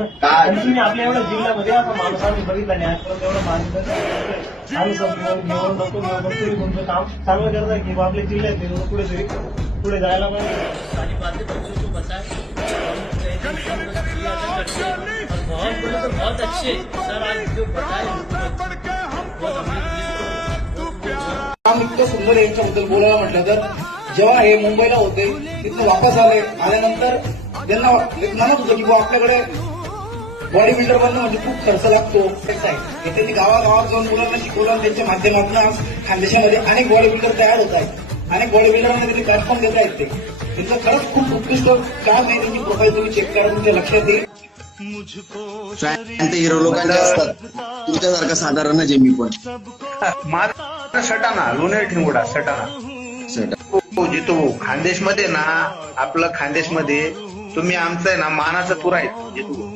आणि तुम्ही आपल्या एवढ्या जिल्ह्यामध्ये असा माणूस आम्ही बघितला नाही आजपर्यंत एवढं माणूस आम्ही समजून घेऊन नको तुम्ही तुमचं काम चांगलं करताय की आपल्या जिल्ह्यात कुठेतरी पुढे जायला पाहिजे आणि बातें बच्चों को बताएं और बहुत अच्छे सर आज जो बताए काम इतकं सुंदर यांच्याबद्दल बोलायला म्हटलं तर जेव्हा हे मुंबईला होते तिथं वापस आल्यानंतर त्यांना म्हणत होतं की आपल्याकडे बॉडी बिल्डर बनणं म्हणजे खूप खर्च लागतो. त्यांनी गावागावात जाऊन मुलांना शिकवलं. त्यांच्या माध्यमातून आज खानदेशामध्ये अनेक बॉडी बिल्डर तयार होत आहेत. अनेक बॉडी बिल्डरमध्ये त्यांनी प्लॅटफॉर्म देत आहेत. त्यांचं खरंच खूप उत्कृष्ट काम आहे. त्यांची प्रोफाईल तुम्ही चेक करा, तुमच्या लक्षात येईल. हिरो लोकांचे असतात तुमच्यासारखा साधारणच आहे मी पण. माझा सटाणा लोणेर ठिंगुडा सटाणा जितो खानदेशमध्ये ना आपलं खानदेशमध्ये तुम्ही आमचं आहे ना मानाचा तुरा आहे जितो